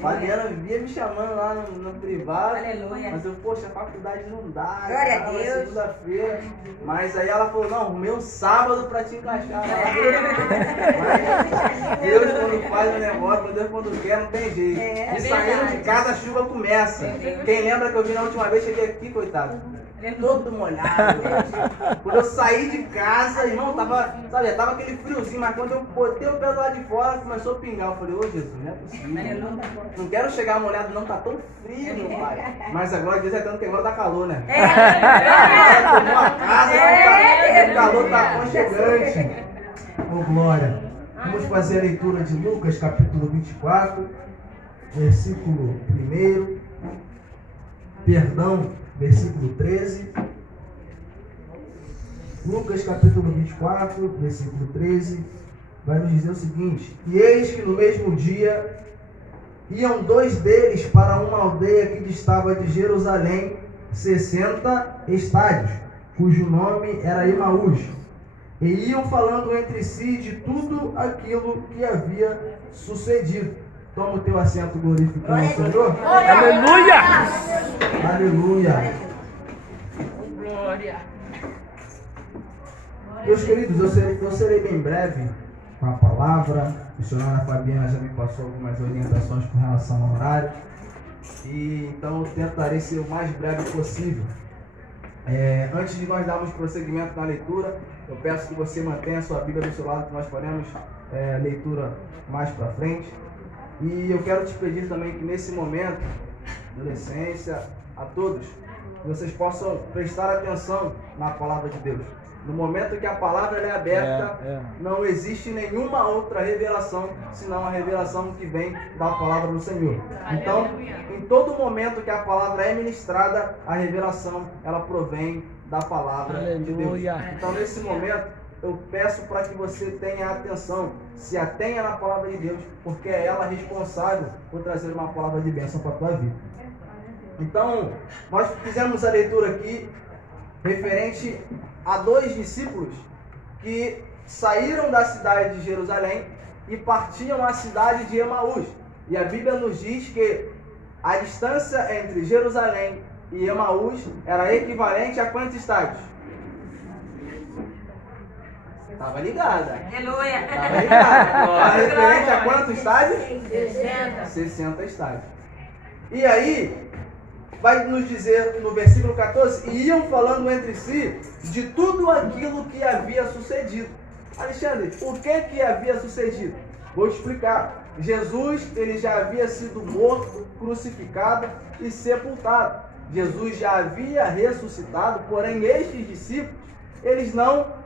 Fabiana vivia me chamando lá no privado. Aleluia. Mas eu, poxa, a faculdade não dá. Glória a cara, Deus. Segunda-feira. Mas aí ela falou, não, arrumei um sábado pra te encaixar lá. Mas Deus quando faz o negócio, Deus quando quer, não tem jeito. E saindo de casa a chuva começa. Quem lembra que eu vi na última vez, cheguei aqui, coitado. Todo molhado. Quando eu saí de casa, irmão, tava aquele friozinho, mas quando eu botei o pé do lado de fora, começou a pingar. Eu falei, ô Jesus, não é possível. Não quero chegar molhado, não, tá tão frio, meu pai. Mas agora a Deus é tanto que agora dá calor, né? Tomou a casa, o calor tá aconchegante. Ô glória, vamos fazer a leitura de Lucas capítulo 24, versículo 1, versículo 13. Lucas capítulo 24, versículo 13, vai nos dizer o seguinte: e eis que no mesmo dia iam dois deles para uma aldeia que distava de Jerusalém 60 estádios, cujo nome era Emaús, e iam falando entre si de tudo aquilo que havia sucedido. Toma o teu assento, glorificando o Senhor. Aleluia! Aleluia! Glória! Meus queridos, eu serei bem breve com a palavra. A missionária Fabiana já me passou algumas orientações com relação ao horário. E então eu tentarei ser o mais breve possível. Antes de nós darmos prosseguimento na leitura, eu peço que você mantenha a sua Bíblia do seu lado, que nós faremos leitura mais para frente. E eu quero te pedir também que nesse momento, adolescência, a todos, que vocês possam prestar atenção na palavra de Deus. No momento que a palavra é aberta, não existe nenhuma outra revelação, senão a revelação que vem da palavra do Senhor. Então, em todo momento que a palavra é ministrada, a revelação, ela provém da palavra de Deus. Então, nesse momento, eu peço para que você tenha atenção, se atenha na palavra de Deus, porque é ela responsável por trazer uma palavra de bênção para a tua vida. Então, nós fizemos a leitura aqui referente a dois discípulos que saíram da cidade de Jerusalém e partiam à cidade de Emaús. E a Bíblia nos diz que a distância entre Jerusalém e Emaús era equivalente a quantos estádios? Estava ligada. Aleluia. Estava ligada. Era referente a quantos estádios? 60. 60 estádios. E aí, vai nos dizer no versículo 14, e iam falando entre si de tudo aquilo que havia sucedido. Alexandre, o que havia sucedido? Vou explicar. Jesus, ele já havia sido morto, crucificado e sepultado. Jesus já havia ressuscitado, porém estes discípulos, eles não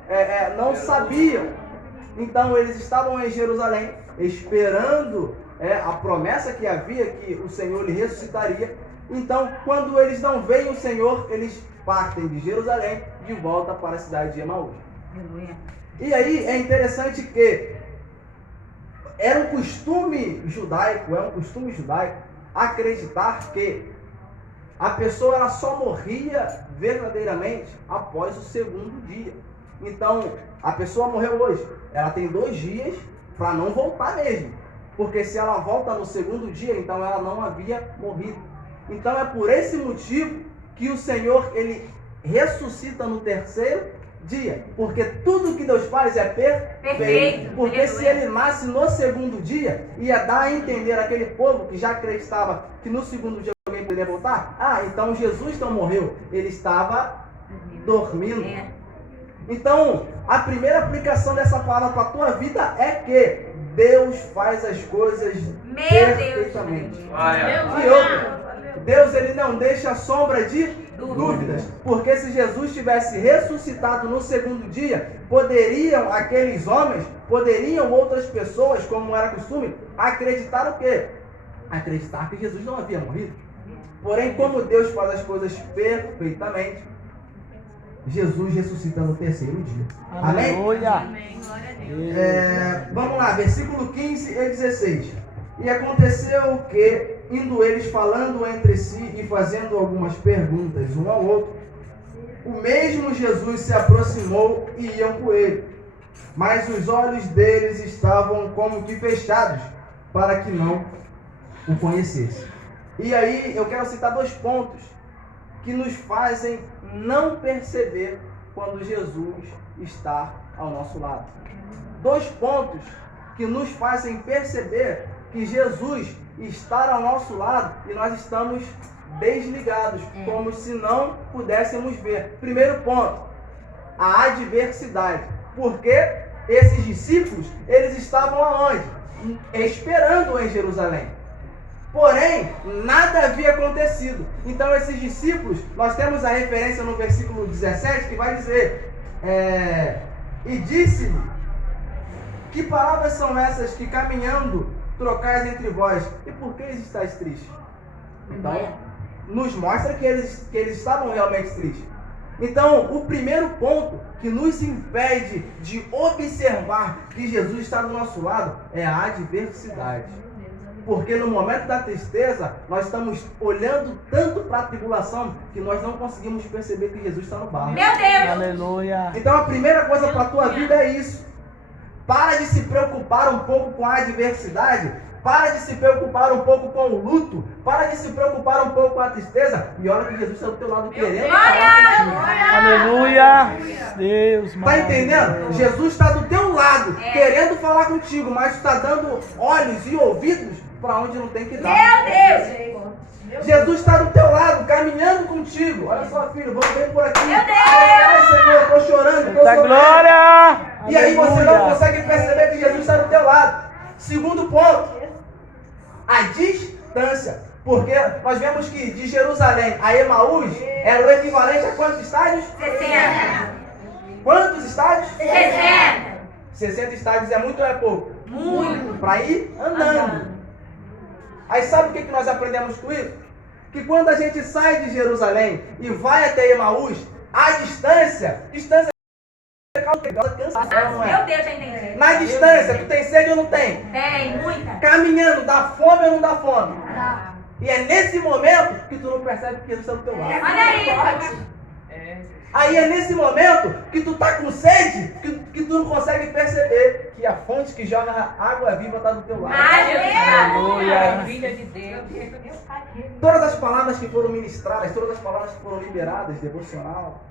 sabiam. Então eles estavam em Jerusalém, esperando a promessa que havia, que o Senhor lhe ressuscitaria. Então, quando eles não veem o Senhor, eles partem de Jerusalém de volta para a cidade de Emaús. E aí é interessante que era um costume judaico, acreditar que a pessoa ela só morria verdadeiramente após o segundo dia. Então, a pessoa morreu hoje, ela tem 2 dias para não voltar mesmo. Porque se ela volta no segundo dia, então ela não havia morrido. Então é por esse motivo que o Senhor, ele ressuscita no 3º dia. Porque tudo que Deus faz é perfeito. Porque se ele nasce no segundo dia, ia dar a entender aquele povo que já acreditava que no segundo dia alguém poderia voltar. Então Jesus não morreu, ele estava dormindo. Então, a primeira aplicação dessa palavra para a tua vida é que Deus faz as coisas perfeitamente. E outra, Deus ele não deixa sombra de dúvidas, porque se Jesus tivesse ressuscitado no segundo dia, poderiam aqueles homens, poderiam outras pessoas, como era costume, acreditar o quê? Acreditar que Jesus não havia morrido. Porém, como Deus faz as coisas perfeitamente, Jesus ressuscita no 3º dia. Amém? Amém. Vamos lá, versículo 15 e 16. E aconteceu que, indo eles falando entre si e fazendo algumas perguntas um ao outro, o mesmo Jesus se aproximou e iam com ele. Mas os olhos deles estavam como que fechados, para que não o conhecesse. E aí eu quero citar 2 pontos que nos fazem não perceber quando Jesus está ao nosso lado. 2 pontos que nos fazem perceber que Jesus está ao nosso lado e nós estamos desligados, como se não pudéssemos ver. Primeiro ponto, a adversidade. Porque esses discípulos, eles estavam aonde? Esperando em Jerusalém. Porém, nada havia acontecido. Então esses discípulos, nós temos a referência no versículo 17 que vai dizer, e disse-lhe, que palavras são essas que caminhando trocais entre vós? E por que estáis tristes? Então, nos mostra que eles estavam realmente tristes. Então, o primeiro ponto que nos impede de observar que Jesus está do nosso lado é a adversidade. Porque no momento da tristeza, nós estamos olhando tanto para a tribulação que nós não conseguimos perceber que Jesus está no barco. Meu Deus! Aleluia. Então a primeira coisa para a tua vida é isso. Para de se preocupar um pouco com a adversidade. Para de se preocupar um pouco com o luto. Para de se preocupar um pouco com a tristeza. E olha que Jesus está do teu lado querendo falar contigo. Aleluia. Deus, Tá entendendo? Jesus está do teu lado, querendo falar contigo, mas está dando olhos e ouvidos para onde não tem que dar. Meu Deus! Jesus está do teu lado, caminhando contigo. Olha só, filho, vamos ver por aqui. Meu Deus! Ai, Senhor, eu estou chorando, estou da sofrendo. glória. E aí você não Aleluia. consegue perceber que Jesus está do teu lado. Segundo ponto, a distância. Porque nós vemos que de Jerusalém a Emaús era o equivalente a quantos estádios? 60! Quantos estádios? 60! 60 estádios é muito ou é pouco? Muito! Para ir andando. Aí sabe o que nós aprendemos com isso? Que quando a gente sai de Jerusalém e vai até Emaús, a distância causa cansação, não é? Meu Deus, já entendi. Na distância, tu tem sede ou não tem? Tem, muita. Caminhando, dá fome ou não dá fome? E é nesse momento que tu não percebe que Jesus está do teu lado. Olha aí! Aí é nesse momento que tu tá com sede, que tu não consegue perceber que a fonte que joga água viva está do teu lado. Aleluia! Filha de Deus. Todas as palavras que foram ministradas, todas as palavras que foram liberadas, devocional,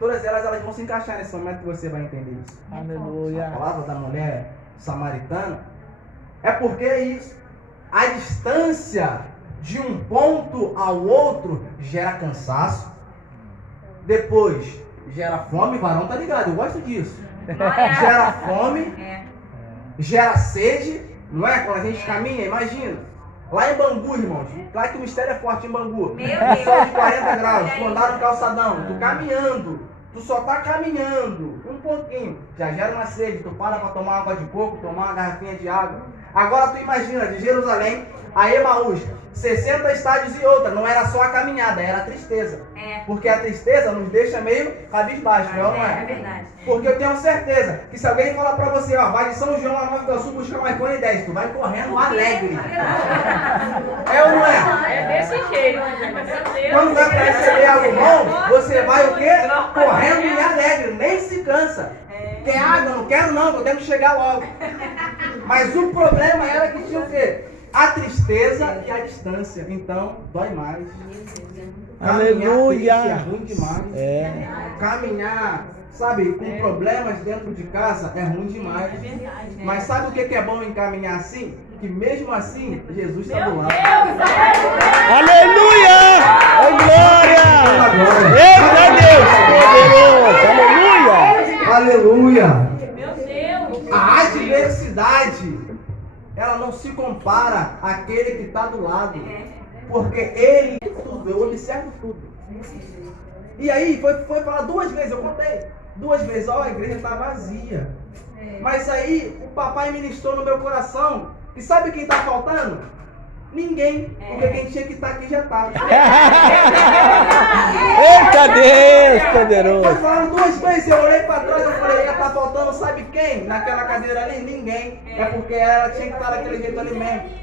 todas elas vão se encaixar nesse momento que você vai entender isso. A Aleluia. palavra da mulher samaritana é porque é isso. A distância de um ponto ao outro gera cansaço. Depois gera fome, varão tá ligado, eu gosto disso. Gera fome, gera sede, não é? Quando a gente caminha, imagina. Lá em Bangu, irmãos, lá que o mistério é forte em Bangu. Meu Deus. Sol de 40 graus, tu andar no calçadão, tu caminhando, tu só tá caminhando um pouquinho, já gera uma sede, tu para pra tomar água de coco, tomar uma garrafinha de água. Agora tu imagina, de Jerusalém a Emaús, 60 estádios e outra, não era só a caminhada, era a tristeza. Porque a tristeza nos deixa meio cabisbaixo, não é? É verdade. Porque eu tenho certeza que se alguém falar pra você, ó, vai de São João a Nova Iguaçu buscar um iPhone 10, tu vai correndo alegre. É ou não é? É desse jeito. Quando vai pra receber algo bom, você vai o quê? Correndo e alegre, nem se cansa. Quer água? Não quero não, eu tenho que chegar logo. Mas o problema era que tinha o quê? A tristeza e a distância. Então, dói mais. Aleluia. Caminhar triste é ruim demais. Caminhar, sabe, com problemas dentro de casa é ruim demais. Mas sabe o que é bom em caminhar assim? Que mesmo assim, Jesus está do lado. Aleluia. Oh, glória. Eita Deus. Poderoso. Aleluia. Aleluia! Meu Deus! A adversidade, ela não se compara àquele que está do lado. Porque ele, tudo, eu observo tudo. E aí, foi falar 2 vezes, eu contei. 2 vezes, ó, a igreja está vazia. Mas aí, o papai ministrou no meu coração. E sabe quem está faltando? Ninguém. Porque quem tinha que estar aqui já está. Eita Deus, Foi poderoso. falando 2 vezes, eu olhei para trás e falei, tá faltando, sabe quem? Naquela cadeira ali? Ninguém. É porque ela tinha que estar daquele jeito ali mesmo.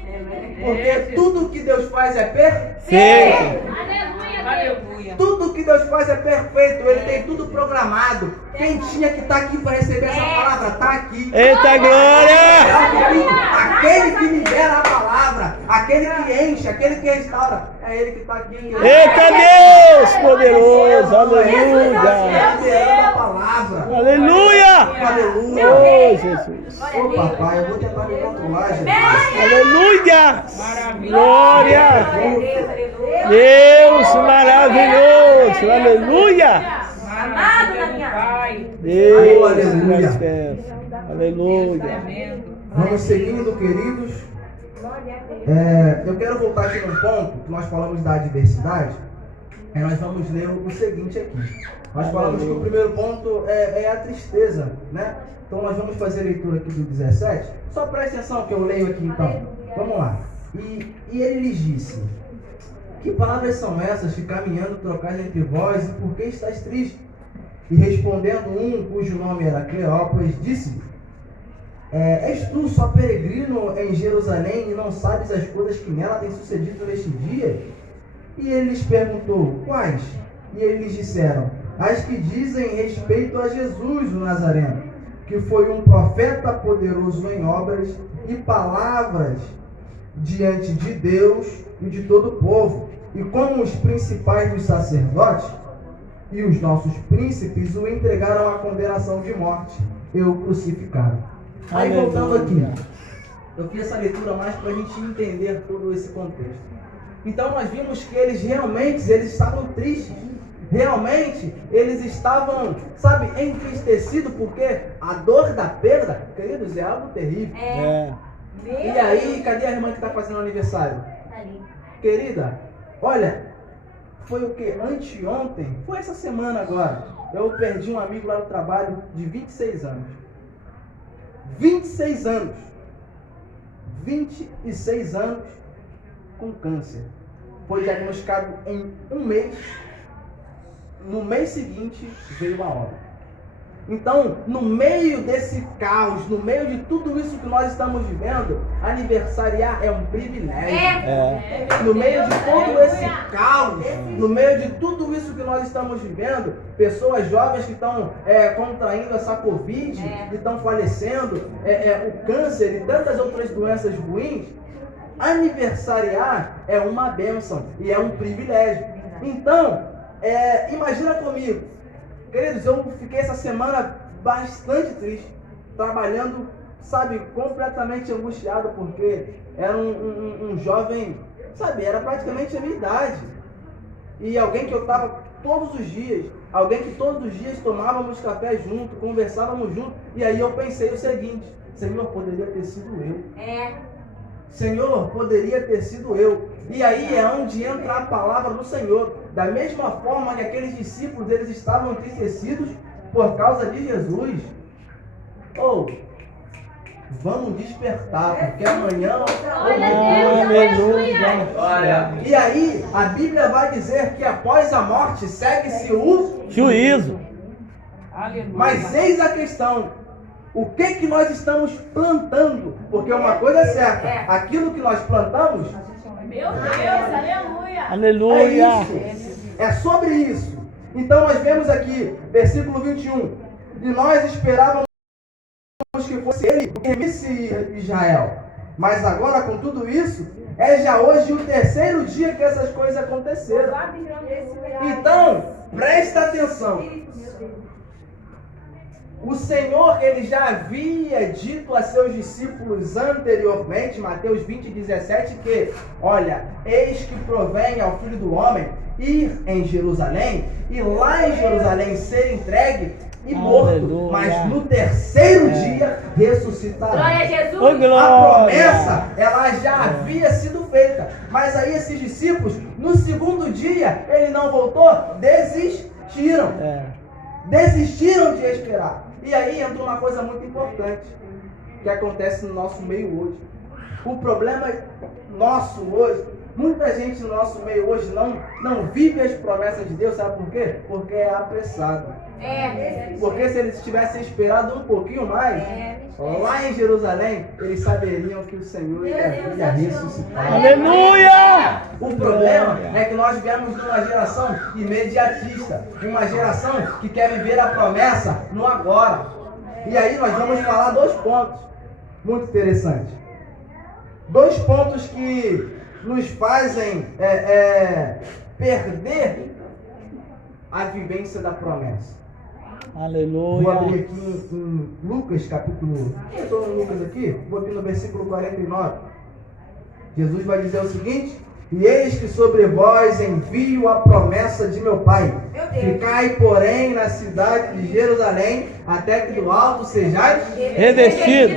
Porque tudo que Deus faz é perfeito. Sim. Aleluia! Tudo que que Deus faz é perfeito, Ele tem tudo programado. Quem tinha que estar aqui para receber essa palavra, está aqui. Eita glória! Aquele que libera a palavra, aquele que enche, aquele que restaura, é Ele que está aqui. Eita Deus poderoso! Aleluia! Liberando a palavra. Aleluia! Aleluia. Oh, Jesus! Ô papai, eu vou tentar me controlar, Jesus. Aleluia! Glória! Aleluia. Deus maravilhoso! Aleluia! Amado da minha Pai. Deus Aleluia. das terras. Aleluia! Vamos seguindo, queridos. Eu quero voltar aqui num ponto que nós falamos da adversidade. Nós vamos ler o seguinte aqui. Nós falamos que o primeiro ponto é a tristeza, né? Então nós vamos fazer a leitura aqui do 17. Só preste atenção que eu leio aqui então. Vamos lá. E ele lhes disse: que palavras são essas que caminhando trocais entre vós, e por que estáis tristes? E respondendo um, cujo nome era Cleópas, disse: és tu só peregrino em Jerusalém e não sabes as coisas que nela têm sucedido neste dia? E ele lhes perguntou: quais? E eles lhes disseram: as que dizem respeito a Jesus o Nazareno, que foi um profeta poderoso em obras e palavras diante de Deus e de todo o povo, e como os principais dos sacerdotes e os nossos príncipes o entregaram à condenação de morte e o crucificaram. Aí voltando aqui, eu fiz essa leitura mais para a gente entender todo esse contexto. Então nós vimos que eles estavam tristes. Realmente, eles estavam, entristecidos, porque a dor da perda, queridos, é algo terrível. E aí, cadê a irmã que está fazendo aniversário? Querida, olha, foi o que? Anteontem? Foi essa semana agora. Eu perdi um amigo lá no trabalho de 26 anos. 26 anos. 26 anos com câncer. Foi diagnosticado em um mês. No mês seguinte veio a obra. Então, no meio desse caos, no meio de tudo isso que nós estamos vivendo, aniversariar é um privilégio. No meio de todo esse caos, no meio de tudo isso que nós estamos vivendo, pessoas jovens que estão contraindo essa Covid, que estão falecendo, o câncer e tantas outras doenças ruins, aniversariar é uma bênção e é um privilégio. Então, imagina comigo, queridos, eu fiquei essa semana bastante triste, trabalhando, completamente angustiado, porque era um jovem, era praticamente a minha idade, e alguém que eu estava todos os dias, alguém que todos os dias tomávamos café junto, conversávamos junto, e aí eu pensei o seguinte: Senhor, poderia ter sido eu. Senhor, poderia ter sido eu. E aí é onde entra a palavra do Senhor. Da mesma forma que aqueles discípulos, eles estavam entristecidos por causa de Jesus. Vamos despertar, porque amanhã... Aleluia! E aí, a Bíblia vai dizer que após a morte segue-se o juízo. Mas eis a questão: o que nós estamos plantando? Porque uma coisa é certa, aquilo que nós plantamos... Meu Deus, aleluia! Aleluia! É isso, é sobre isso. Então nós vemos aqui, versículo 21, e nós esperávamos que fosse ele o que remisse Israel. Mas agora, com tudo isso, é já hoje o terceiro dia que essas coisas aconteceram. Então, presta atenção. O Senhor, ele já havia dito a seus discípulos anteriormente, Mateus 20, 17, que, olha, eis que provém ao Filho do Homem ir em Jerusalém, e lá em Jerusalém ser entregue e morto, Aleluia. mas no terceiro dia ressuscitará. Glória a Jesus! Ô, glória. A promessa, ela já havia sido feita, mas aí esses discípulos, no segundo dia, ele não voltou, desistiram. Desistiram de esperar. E aí entra uma coisa muito importante que acontece no nosso meio hoje. O problema nosso hoje, muita gente no nosso meio hoje não vive as promessas de Deus, sabe por quê? Porque é apressado. Porque se eles tivessem esperado um pouquinho mais, lá em Jerusalém, eles saberiam que o Senhor ia ressuscitar. Aleluia! O problema é que nós vivemos numa geração imediatista, uma geração que quer viver a promessa no agora. E aí nós vamos falar 2 pontos muito interessantes. 2 pontos que nos fazem perder a vivência da promessa. Aleluia. Vou abrir aqui em Lucas, capítulo... Eu estou no Lucas aqui, vou abrir no versículo 49. Jesus vai dizer o seguinte: e eis que sobre vós envio a promessa de meu Pai. Ficai, porém, na cidade de Jerusalém, até que do alto sejais Revestido.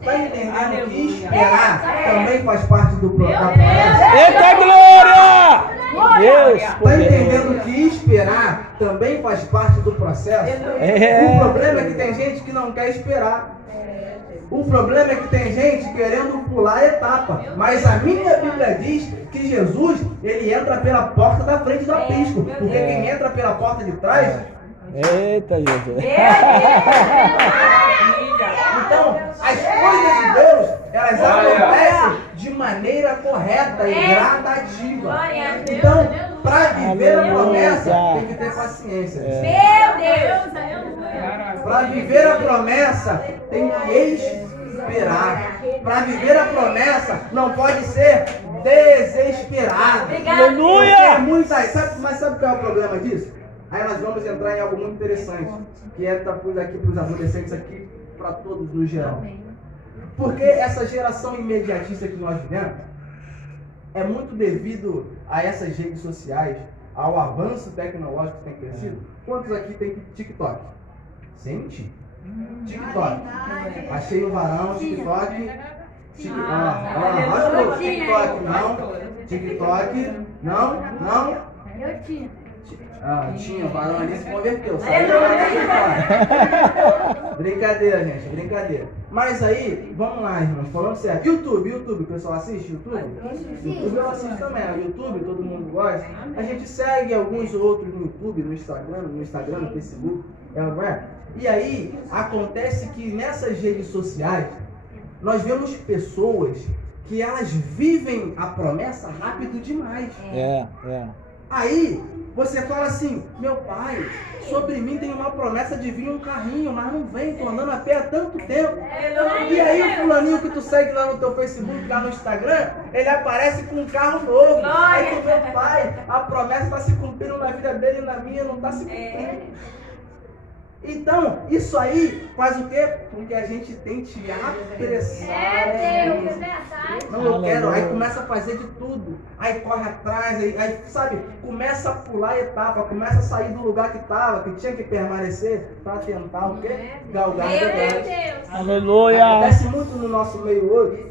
Está entendendo que esperar também faz parte da promessa? Eita glória! Deus. Está entendendo que esperar também faz parte do processo? O problema é que tem gente que não quer esperar. O problema é que tem gente querendo pular a etapa. Mas a minha Bíblia diz que Jesus, ele entra pela porta da frente do aprisco. Porque quem entra pela porta de trás... Eita, Jesus. Então, as coisas de Deus, elas acontecem de maneira correta e gradativa. Então, para viver a promessa, tem que ter paciência. Para viver a promessa, tem que esperar. Para viver a promessa, não pode ser desesperado. Aleluia! Mas sabe qual é o problema disso? Aí nós vamos entrar em algo muito interessante, que é para os adolescentes aqui, para todos no geral. Porque essa geração imediatista que nós vivemos é muito devido a essas redes sociais, ao avanço tecnológico que tem crescido. Quantos aqui tem TikTok? Sente? TikTok. Achei um varão, TikTok. Acho que TikTok não. TikTok não. Eu tinha. Tinha, o varão ali se converteu. Brincadeira, gente, brincadeira. Mas aí, vamos lá, irmãos, falando sério. YouTube, o pessoal assiste YouTube? YouTube eu assisto também. O YouTube, todo mundo gosta. A gente segue alguns outros no YouTube, no Instagram, no Facebook. E aí, acontece que nessas redes sociais, nós vemos pessoas que elas vivem a promessa rápido demais. Aí, você fala assim: meu pai, sobre mim tem uma promessa de vir um carrinho, mas não vem, tô andando a pé há tanto tempo. E aí o fulaninho que tu segue lá no teu Facebook, lá no Instagram, ele aparece com um carro novo. Aí tu, meu pai, a promessa está se cumprindo na vida dele e na minha não está se cumprindo. Então, isso aí faz o quê? Com que a gente tente apressar. Não, eu quero. Aí começa a fazer de tudo. Aí corre atrás, aí sabe, começa a pular a etapa, começa a sair do lugar que estava, que tinha que permanecer, para tentar o quê? Galgar a verdade. Aleluia. Acontece muito no nosso meio hoje,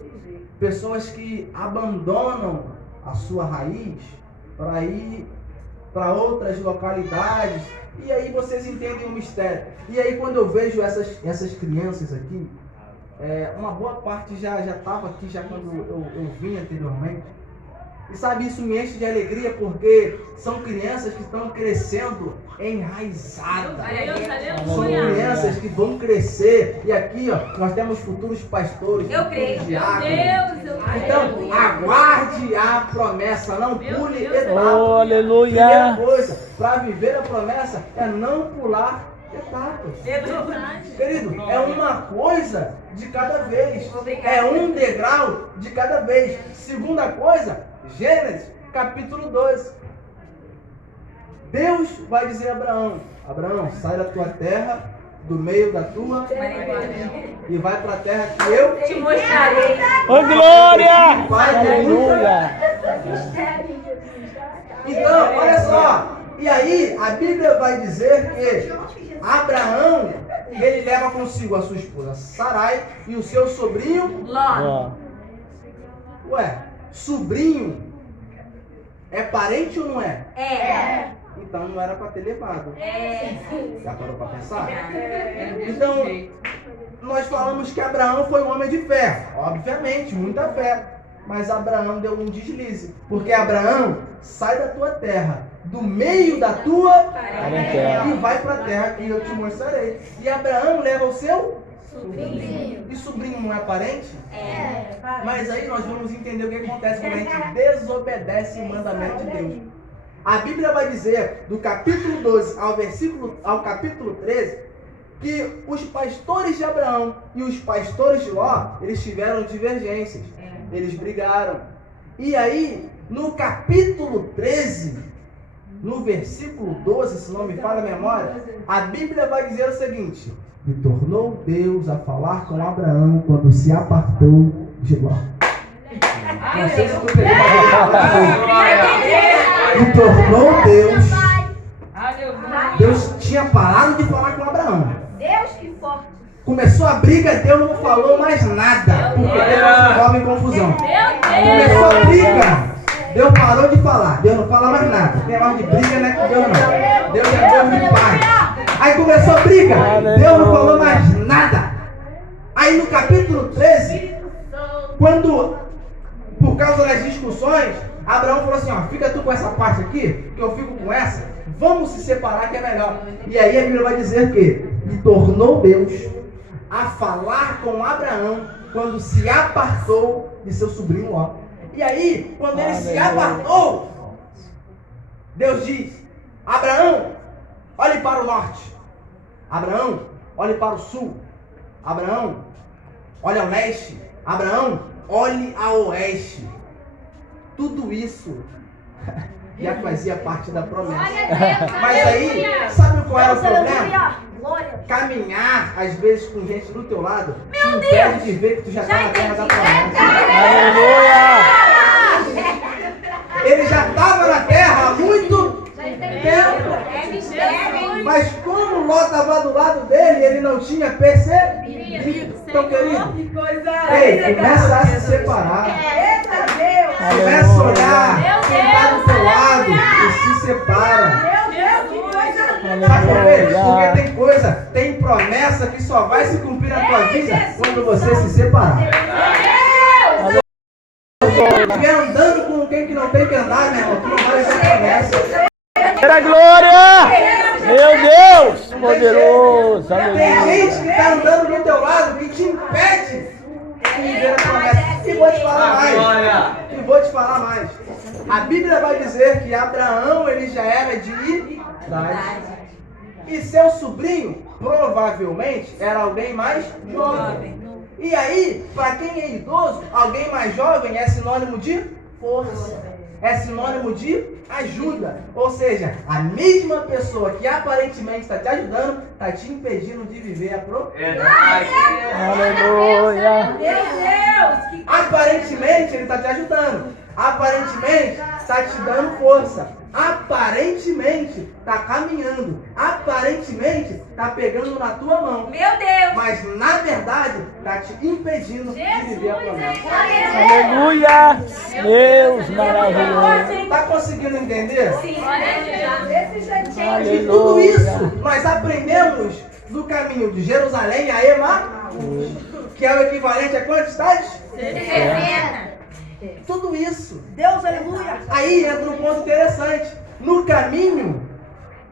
pessoas que abandonam a sua raiz para ir para outras localidades. E aí vocês entendem o mistério. E aí quando eu vejo essas crianças aqui, uma boa parte já estava aqui, já quando eu vim anteriormente. E sabe, isso me enche de alegria porque são crianças que estão crescendo enraizadas. São crianças que vão crescer. E aqui, ó, nós temos futuros pastores, futuros diáconos. Então, aguarde a promessa, não pule etapas. Aleluia. Primeira coisa, para viver a promessa é não pular etapas. Querido, é uma coisa de cada vez. É um degrau de cada vez. Segunda coisa, Gênesis, capítulo 12. Deus vai dizer a Abraão: Abraão, sai da tua terra, do meio da tua, e vai para a terra que eu te mostrarei. Ô glória! Aleluia! Então, olha só. E aí, a Bíblia vai dizer que Abraão, ele leva consigo a sua esposa Sarai e o seu sobrinho Ló. Ué, sobrinho é parente ou não é? É. Então não era para ter levado. É. Já parou para pensar? Então, nós falamos que Abraão foi um homem de fé. Obviamente, muita fé. Mas Abraão deu um deslize. Porque Abraão sai da tua terra, do meio da tua parentela, e vai para a terra que eu te mostrarei. E Abraão leva o seu Sobrinho. E sobrinho não é parente? É. Mas aí nós vamos entender o que acontece quando a gente desobedece o mandamento de Deus. A Bíblia vai dizer, do capítulo 12 ao capítulo 13, que os pastores de Abraão e os pastores de Ló, eles tiveram divergências. Eles brigaram. E aí, no capítulo 13, no versículo 12, se não me falha a memória, a Bíblia vai dizer o seguinte: E tornou Deus a falar com Abraão quando se apartou de Ló. Não sei se tu pegou uma E tornou Deus tinha parado de falar com Abraão. Deus, que forte. Começou a briga, Deus não falou mais nada, porque Deus não envolve em confusão. Começou a briga, Deus parou de falar, Deus não fala mais nada. Tem mais de briga, não é com Deus não. Deus é Deus de paz. Aí começou a briga, Deus não falou mais nada. Aí no capítulo 13, quando, por causa das discussões, Abraão falou assim, ó, fica tu com essa parte aqui, que eu fico com essa, vamos se separar que é melhor. E aí a Bíblia vai dizer que e tornou Deus a falar com Abraão quando se apartou de seu sobrinho Ló. E aí, quando ele se apartou, Deus diz, Abraão, olhe para o norte. Abraão, olhe para o sul. Abraão, olhe ao leste. Abraão, olhe ao oeste. Tudo isso já fazia parte da promessa. Mas aí, sabe qual era o problema? Caminhar, às vezes, com gente do teu lado, te impede de ver que tu já está na terra da promessa. Aleluia! Ele já estava na terra há muito tempo. Mas como Ló estava do lado dele, ele não tinha percebido. Então, querido, ei, começa a se separar. Começa a olhar quem está do teu lado e se separa. Sabe por quê? Porque tem coisa, tem promessa que só vai se cumprir na tua vida quando você se separar. Se estiver andando com quem que não tem que andar, meu irmão, tu não vai ser promessa. Era glória! Meu Deus! Poderoso! Tem gente que está andando do teu lado que te impede de viver a promessa. E vou te falar mais. E vou te falar mais. A Bíblia vai dizer que Abraão, ele já era de idade. E seu sobrinho, provavelmente, era alguém mais jovem. E aí, para quem é idoso, alguém mais jovem é sinônimo de força. É sinônimo de ajuda. Ou seja, a mesma pessoa que aparentemente está te ajudando, está te impedindo de viver a promessa. Aleluia! Aparentemente ele está te ajudando. Aparentemente está te dando força. Aparentemente está caminhando. Aparentemente está pegando na tua mão. Meu Deus! Mas na verdade está te impedindo de viver a promessa. Aleluia! Deus maravilhoso! Está conseguindo entender? Sim. E tudo isso nós aprendemos no caminho de Jerusalém a Emaús, que é o equivalente a quantos estádios? 70. Tudo isso. Deus, aleluia. Aí entra um ponto interessante. No caminho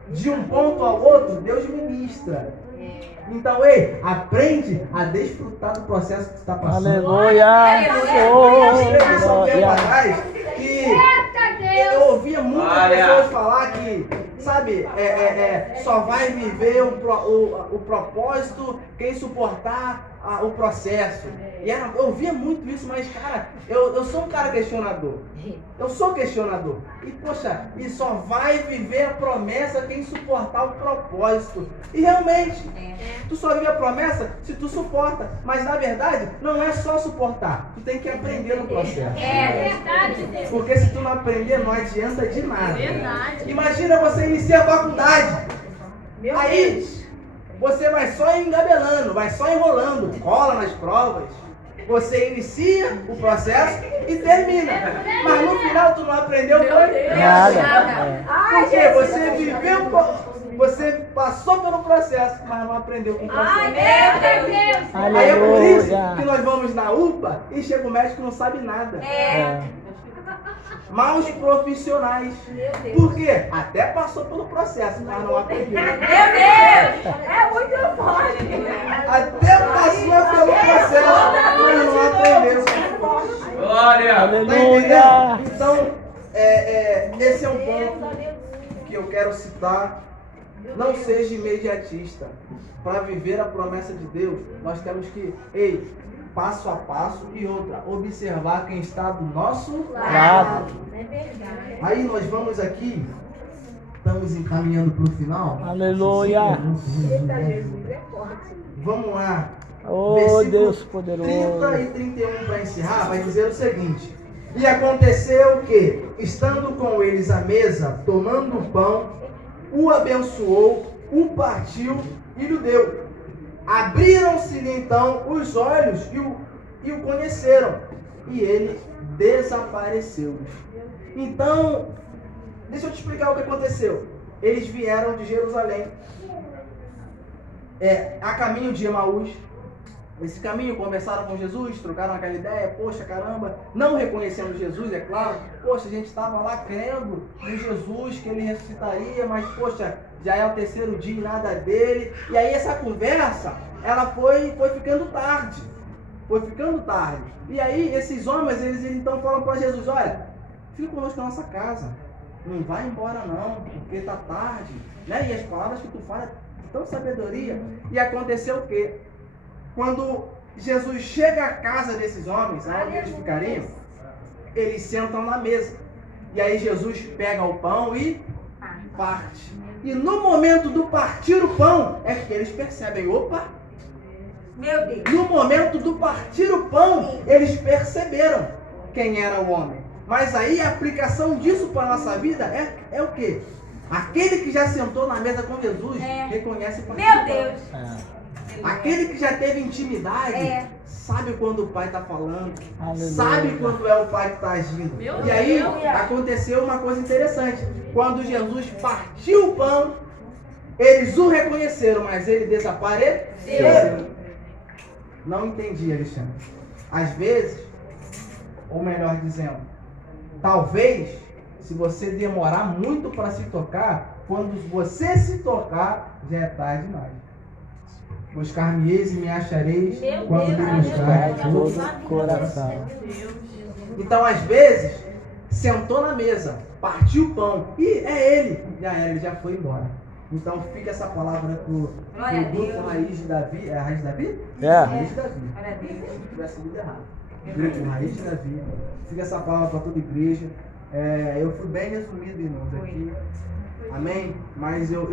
de um ponto ao outro, Deus ministra. Então, ei, aprende a desfrutar do processo que tu está passando. Aleluia! Um tempo atrás que eu ouvia muitas pessoas falar que, sabe, só vai viver o propósito quem suportar o processo. E eu ouvia muito isso, mas, cara, eu sou um cara questionador. Eu sou questionador. E, poxa, e só vai viver a promessa quem suportar o propósito. E realmente, tu só vive a promessa se tu suporta. Mas, na verdade, não é só suportar. Tu tem que aprender no processo. É verdade. Porque se tu não aprender, não adianta de nada. Verdade. Imagina você inicia a faculdade. Aí, você vai só engabelando, vai só enrolando, cola nas provas. Você inicia o processo e termina. Mas no final tu não aprendeu Nada. porque você viveu, você passou pelo processo, mas não aprendeu com o processo. Aí é por isso que nós vamos na UPA e chega o médico e não sabe nada. Maus profissionais. Por quê? Até passou pelo processo, mas não aprendeu. Meu Deus! É muito forte. Até passou pelo processo, mas não aprendeu. Glória! Aleluia. Tá entendendo? Então, esse é um ponto que eu quero citar. Não seja imediatista. Para viver a promessa de Deus, nós temos que, passo a passo, e outra, observar quem está do nosso lado. Aí nós vamos aqui, estamos encaminhando para o final. Aleluia. Vamos lá. Oh, Versículo Deus poderoso. 30 e 31 para encerrar, vai dizer o seguinte: e aconteceu que, estando com eles à mesa, tomando o pão, o abençoou, o partiu e lhe deu. Abriram-se-lhe então os olhos e o conheceram, e ele desapareceu. Então, deixa eu te explicar o que aconteceu. Eles vieram de Jerusalém, a caminho de Emaús. Nesse caminho conversaram com Jesus, trocaram aquela ideia, poxa caramba, não reconhecendo Jesus, é claro, poxa, a gente estava lá crendo em Jesus, que ele ressuscitaria, mas poxa, já é o terceiro dia e nada dele. E aí essa conversa, ela foi ficando tarde, E aí esses homens, eles então falam para Jesus, olha, fica conosco na nossa casa, não vai embora não, porque está tarde, né? E as palavras que tu fala, tão sabedoria. E aconteceu o quê? Quando Jesus chega à casa desses homens, onde eles ficariam, eles sentam na mesa. E aí Jesus pega o pão e parte. E no momento do partir o pão, é que eles percebem, opa! Meu Deus. No momento do partir o pão, eles perceberam quem era o homem. Mas aí a aplicação disso para a nossa vida é o quê? Aquele que já sentou na mesa com Jesus, reconhece o partir do pão. Meu Deus. Aquele que já teve intimidade, sabe quando o pai está falando, Aleluia. sabe quando é o pai que está agindo. E aí aconteceu uma coisa interessante. Quando Jesus partiu o pão, eles o reconheceram, mas ele desapareceu. Não entendi, Alexandre. Às vezes, ou melhor dizendo, talvez, se você demorar muito para se tocar, quando você se tocar, já é tarde demais. Buscar-me-eis e me achareis quando me buscar de todo o coração. Então, às vezes, sentou na mesa, partiu o pão, e é ele. Ele já foi embora. Então, fica essa palavra pro grupo Raiz de Davi. É a Raiz de Davi? Raiz de Davi. Se tivesse lido errado. Grupo Raiz de Davi. Fica essa palavra para toda a igreja. Eu fui bem resumido, irmãos, aqui. Amém? Mas eu